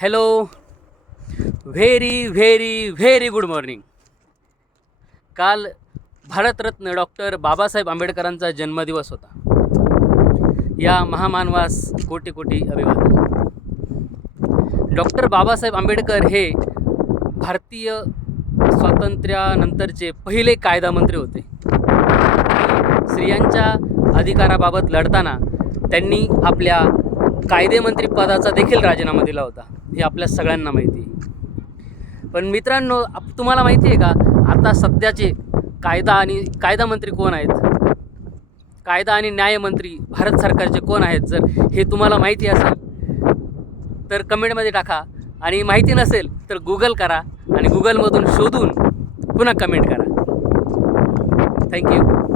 Hello very very very good morning काल Bharat Ratna doctor Babasaheb आंबेडकरांचा जन्मदिवस होता. या महामानवास कोटी कोटी अभिवादन. डॉक्टर बाबासाहेब आंबेडकर हे भारतीय स्वातंत्र्यानंतरचे पहिले कायदा मंत्री होते. स्त्रियांच्या अधिकाराबाबत लढताना त्यांनी आपल्या कायदेमंत्री पदाचा देखील राजीनामा दिला होता हे आपल्या सगळ्यांना माहिती आहे. पण मित्रांनो तुम्हाला माहिती आहे का आता सध्याचे कायदा आणि कायदा मंत्री कोण आहेत? कायदा आणि न्यायमंत्री भारत सरकारचे कोण आहेत जर हे तुम्हाला माहिती असेल तर कमेंटमध्ये टाका. आणि माहिती नसेल तर गुगल करा आणि गुगलमधून शोधून पुन्हा कमेंट करा. थँक्यू